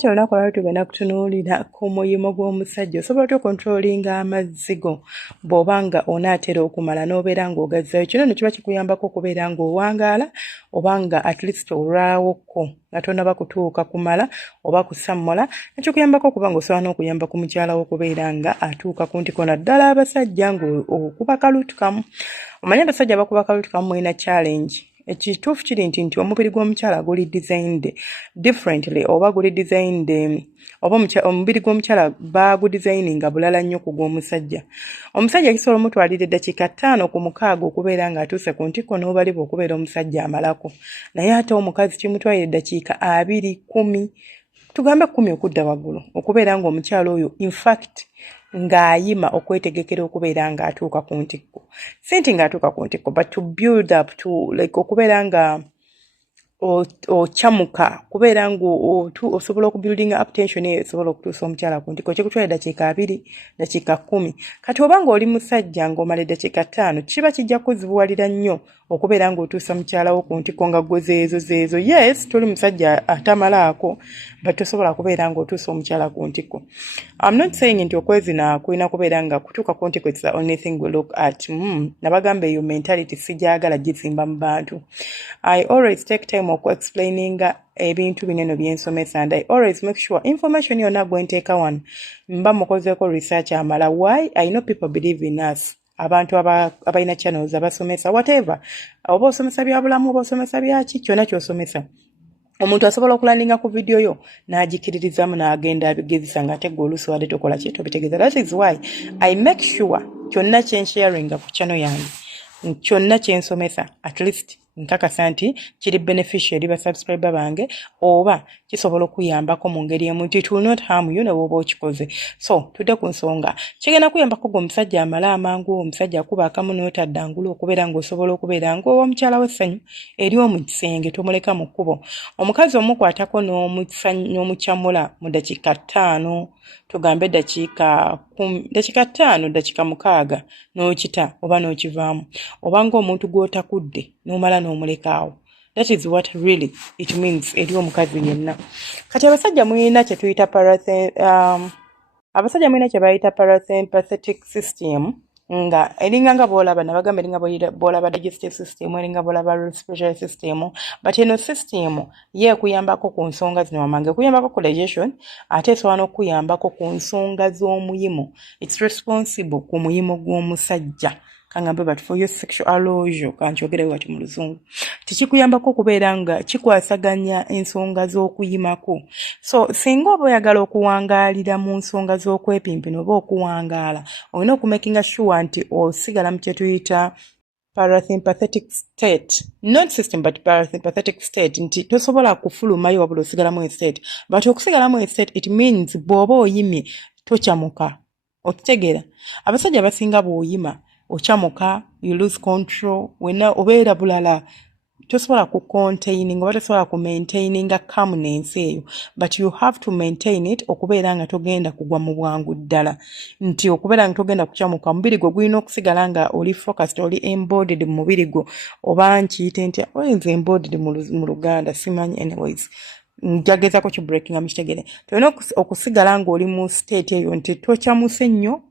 kakati olunaku olwali tugenda kutunuulira ku muyimo gw'omusajja osobola otya okontrolinga amazzigo bw'oba nga onaatera okumala n'obeera ng'ogazzayo. Kino ne kiba kikuyambako okubeera ng'owangaala oba nga at least olwawokko nga tonaba kutuuka kumala oba kusammula. Nekikuyambako okuba ng'osobola n'okuyamba ku mukyala wo okubeera nga atuuka ku ntiko naddala abasajja ng'okuba kalutu kamu. Omanyi abasajja bakuba kalutu kamu mulina challenge. Ekituufu kiri nti omubiri gw'omukyala guli designed differently oba guli designed oba omubiri gw'omukyala bagudesigninga bulala nnyo ku gw'omusajja. Omusajja kisobola omutwalira eddakiika 5 ku 6 okubeera ng'atuuse ku ntiko n'obalibwa okubeera omusajja amalako. Naye ate omukazi kimutwalira eddakiika 2, 10, tugambe 10 okudda waggulu okubeera ng'omukyala oyo in fact ng'ayima okwetegekera okubeera ng'atuuka ku ntikko. Si nti ng'atuuka ku ntikko but to build up to like okubeera nga okyamuka kubeera ng'osobola okubuildinga up tension eyo esobola okutuusa omukyala ku ntikko. Kikutwala eddakiika 2, eddakiika 10. Kati oba ng'oli musajja ng'omala eddakiika 5 kiba kijja kuzibuwalira nnyo okubeera ng'otuusa mukyala wo ku ntikko nga gwe zeezo. Yes, tuli musajja atamalaako but tosobola kubeera ng'otuusa omukyala ku ntikko. I'm not saying nti okwezina kulina kubeera nga kutuuka ku ntikko it's the only thing we look at. Nabagamba eyo mentality sigyagala gizimba mu bantu. I always take time explaininga ebintu binene byensomesa and I always make sure information yonna gwe nteeka wano mba mukozeeko research amala. Why? I know people believe in us. Abantu abalina channels abasomesa whatever oba osomesa bya bulamu oba osomesa byaki kyonna ky'osomesa omuntu asobola okulandinga ku video yo n'agikiririzamu n'agenda abigezisa ng'ate gwe oluusi wadde tokola kye tobitegeeza. That is why I make sure kyonna kyensharinga ku channel yange kyonna kyensomesa at least nkakasa nti kiri beneficiary ba subscriber bange oba kisobola okuyambako mu ngeri emu nti it will not harm you n'oba okikoze. So tudde ku nsonga kigenda kuyambako gwe omusajja amala amangu omusajja akuba akamu n'otaddangula okubeera ng'osobola okubeera ng'owa omukyala w'essanyu eri omu kisenge tomuleka mu kkubo. Omukazi omukwatako n'omukyamula mu ddakiika 5 tugambe ddakiika 5 ddakiika 6 n'okita oba n'okivaamu oba ng'omuntu gw'otakudde n'omala n'omulekaawo. That is what really it means eri omukazi yenna. Kati abasajja mulina kye tuyita parasympathetic system nga eringa nga bw'olaba nabagamba eringa bw'olaba digestive system eringa bw'olaba respiratory system but eno system ye kuyambako ku nsonga zino wamange kuyambako ku digestion ate esobola n'okuyambako ku nsonga z'omuyimo. It's responsible ku muyimo gw'omusajja kangambe but for your sexual arousal kankyogerayo wati mu luzungu tikikuyambako okubeera nga kikwasaganya ensonga z'okuyimako. So singa oba oyagala okuwangaalira mu nsonga z'okwepimpina oba okuwangaala olina okumakinga sure nti osigala mu kye tuyita parasympathetic state, not system but parasympathetic state nti tosobola kufulumayo wabula osigalamu state but okusigalamu state it means bw'oba oyimye tokyamuka. Okitegeera abasajja basinga bw'oyima okyamuka you lose control wena obeera bulala tosobola ku containing oba tosobola ku maintaining calmness eyo but you have to maintain it okubeera nga togenda kugwa mu bwangu ddala nti okubeera nga togenda kukyamuka mubiri gwo gulina okusigala nga oli focused oli embodied mu mubiri gwo oba nkiyite nti oyenza embodied mu Luganda simanyi anyways njagezako ki breaking amishtegere tulina okusigala nga oli mu state eyo nti tokyamuse nnyo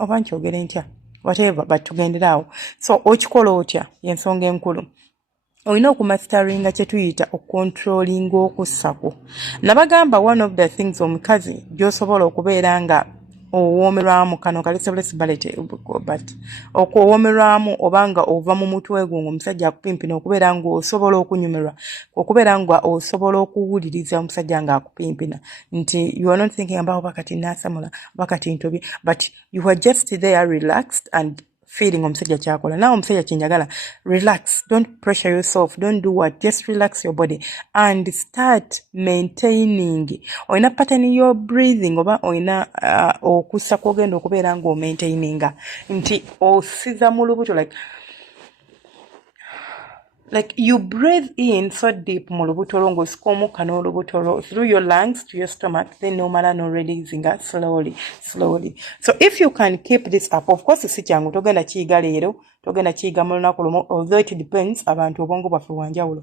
oba nkyogere ntya whatever but tugenderaawo. So okikola otya yensonga enkulu olina okumastaringa kye tuyita okontrolinga okussako. Nabagamba one of the things omukazi gy'osobola okubeera nga owoomerwamu kano kalisibulesibality but okuwoomerwamu obanga ova mu mutwe gwo ng'omusajja akupimpina okubeera ng'osobola okunyumirwa okubeera nga osobola okuwuliriza omusajja ng'akupimpina nti you are not thinking about bakati nasamula bakati ntobye but you are just there relaxed and feeling omusajja kyakola. Now omusajja kyenjagala relax, don't pressure yourself, don't do what, just relax your body and start maintaining oyina pattern your breathing oba oyina okussa kwogenda okubeera nga maintaininga nti osiza mu lubuto like like you breathe in so deep mu lubuto lwo ng'osika omukka n'olubuto lwo through your lungs to your stomach, then nomala no releasing it slowly. So if you can keep this up, of course si kyangu togenda kiyiga leero, togenda kiyiga mu lunaku lumu, although it depends abantu obwongo bwaffe bwanjawulo.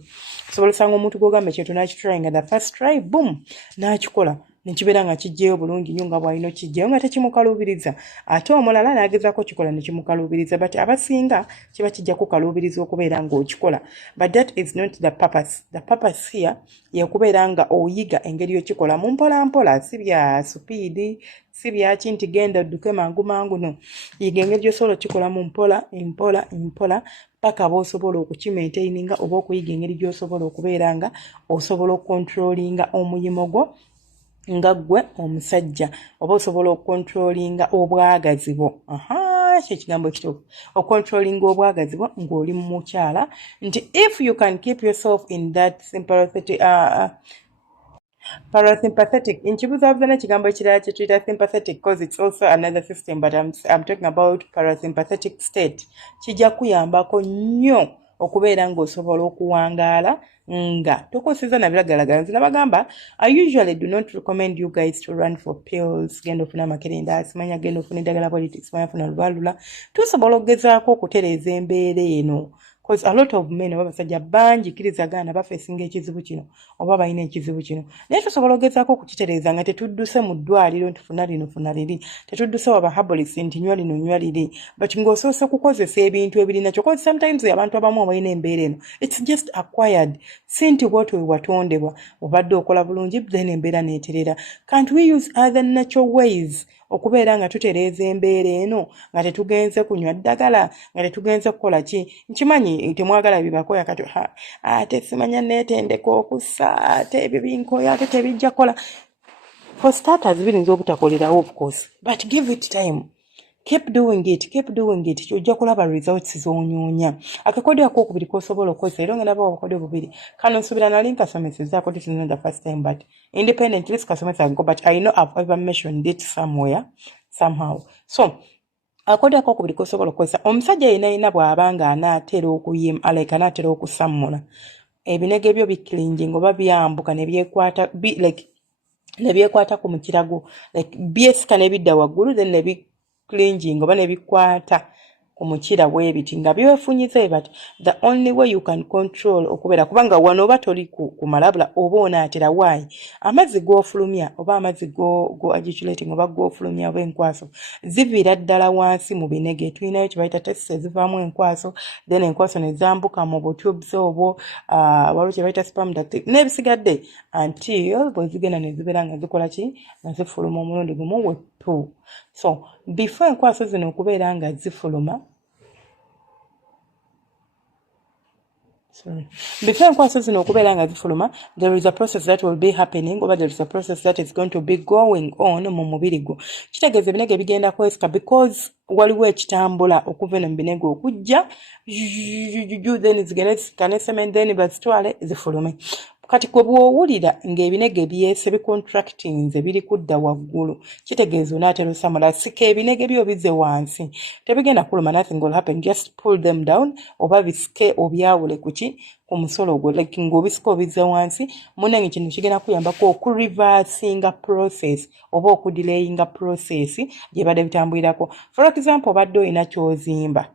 Osobola osanga omuntu gw'ogamba ekintu n'akitryinga the first try, boom, n'akikola. Nekibeera nga kijjeyo bulungi nnyo nga bw'alina okijjeyo nga tekimukaluubiriza. Ate omulala n'agezaako kikola ne kimukaluubiriza, but abasinga kiba kijja kukaluubiriza okubeera ng'okikola. But that is not the purpose. The purpose here y'okubeera nga oyiga engeri y'okikola mu mpolampola, si bya supiidi, si byaki nti genda odduke mangu no. Yiga engeri gy'osobola okikola mu mpola paka b'osobola okukimaintaininga oba okuyiga engeri gy'osobola okubeera nga osobola okukontrolinga omuyimo gwo nga gwe omusajja, oba osobola okukontrolinga obwagazi bwo. Ekigambo ekituufu, okontrolinga obwagazi bwo ng'oli mu mukyala, nti if you can keep yourself in that parasympathetic, nkibuzabuza n'ekigambo ekirala kye tuyita sympathetic because it's also another system, but I'm talking about parasympathetic state. Kijja kuyambako nnyo okubeera ng'osobola okuwangaala nga tokoseza na biragalagala. Nze nabagamba, I usually do not recommend you guys to run for pills. Genda ofuna amakerenda, simanya genda ofuna eddagala politics, simanya funa lubalula. Tusobola okugezaako okutereeza embeera eno. Because a lot of men oba basajja bangi kirizagana bafeesinga ekizibu kino oba balina ekizibu kino. Naye tusobola okugezaako okukitereeza nga tetudduse mu ddwaliro nti funa lino funa liri. Tetudduse waba herbalist nti nywa lino nywa liri. But ng'osoose kukozesa ebintu ebirina kyo. Because sometimes abantu abamu abalina embeera eno, it's just acquired. Si nti bw'otyo we watondebwa obadde okola bulungi then embeera neeterera. Can't we use other natural ways okubeera nga tutereeza embeera eno nga tetugenze kunywa ddagala, nga tetugenze kukola ki? Nkimanyi temwagala bibakoya kati ate simanya neetendeka okussa ate ebyo binkoya ate tebijja kola. For starters birinza obutakolerawo of course, but give it time. Keep doing it. Ojja kulaba results z'onyoonya. Akakodyo akokubiri k'osobola okukozesa era ngenda bawa obukodyo bubiri. Kano nsubira nali nkasomesezzaako, this is not the first time, but independently sikasomesako, but I know I've ever mentioned it somewhere, somehow. So, akakodyo akokubiri k'osobola okukozesa. Omusajja yenna bw'aba nga anaatera okuyima, like anaatera okusammula. Ebinege byo bikiringing oba byambuka ne byekwata, ne byekwata ku mukirago, like byesika ne bidda waggulu, then ne clinging oba ne bikwata ku mukira bwebiti nga byefunyize. But the only way you can control okubeera kubanga wano oba toli ku malabula oba onaatera waayi amazzi g'ofulumya oba amazzi go agitulating oba g'ofulumya oba enkwaso ziviira ddala wansi mu binege. Tulinayo kye bayita tests ezivaamu enkwaso, then enkwaso ne zambuka mu butubes obwo waliwo kye bayita sperm duct n'ebisigadde until bwe zigenda ne zibeera nga zikola ki, nga zifuluma omulundi gumu wettu. So before enkwaso zino okubeera nga zifuluma, there is a process that will be happening, or there is a process that is going to be going on mu mubiri gwo. Kitegeeza ebinege bigenda kwesika because waliwo ekitambula okuva eno mu binege okujja then zigenda zisikane semen then bazitwale zifulume. Kati kwe bw'owulira ng'ebinege byese bicontractinze biri kudda waggulu, kitegeeza onaatera osamula. Sika ebinege byo bize wansi, tebigenda kuluma, nothing will happen, just pull them down oba bisike obyawule kuki ku musolo gwo, like ng'obisika obize wansi. Munange kino kigenda kuyambako okureversinga process oba okudelayinga process gye badde bitambulirako. For example, obadde olina ky'ozimba,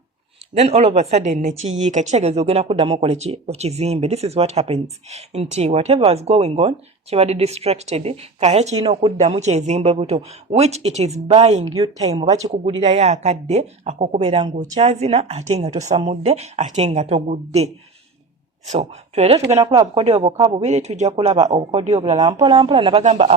then all of a sudden nekiyiika, kitegeeza ogenda kuddamu okole ki, okizimbe. This is what happens. Nti whatever was going on kibadde distracted, kaya kirina okuddamu kyezimbe buto, which it is buying you time oba kikugulirayo akadde ak'okubeera ng'okyazina ate nga tosamudde ate nga togudde. So tuleero tugenda kulaba obukodyo obukka bubiri, tujja kulaba obukodyo obulala mpola nabagamba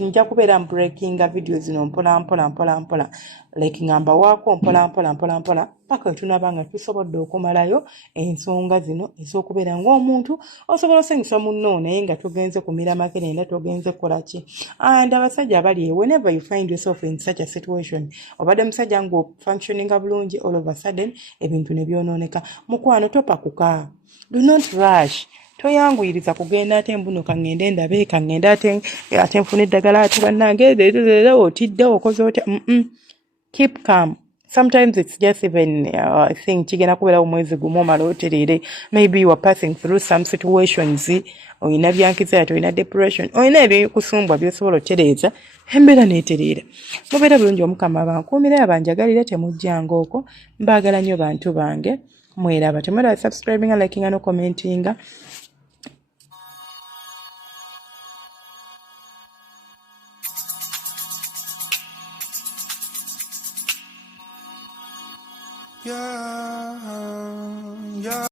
nja kubeera breakinga video zino mpola like ngamba waako mpola paka tunaba nga tusobodde okumalayo ensonga zino ez'okubeera ng'omuntu osobola osengisa munno naye nga togenze kumira makerenda, togenze kukola ki. And abasajja abali whenever you find yourself in such a situation, obadde musajja ng'ofunctioninga bulungi, all of a sudden ebintu ne byonooneka, mukwano topakuka, do not rush. Toyanguyiriza kugenda ate mbuno kangende ndabe kangenda ate nfuna eddagala ate bannange otidde okoze otya. Keep calm. sometimes it's just even I think kigenda kubeerawo mwezi gumu omala oterere, maybe you are passing through some situations, olina byankizaati, olina depression, olina ebikusumbwa byosobola otereeza, embeera neetereera. Mubeere bulungi, Omukama bankuumire, abanjagalire, temujjanga okwo. Mbaagala nnyo bantu bange, mweraba. Temweraba subscribinga, likinga no commentinga. Yeah, yeah.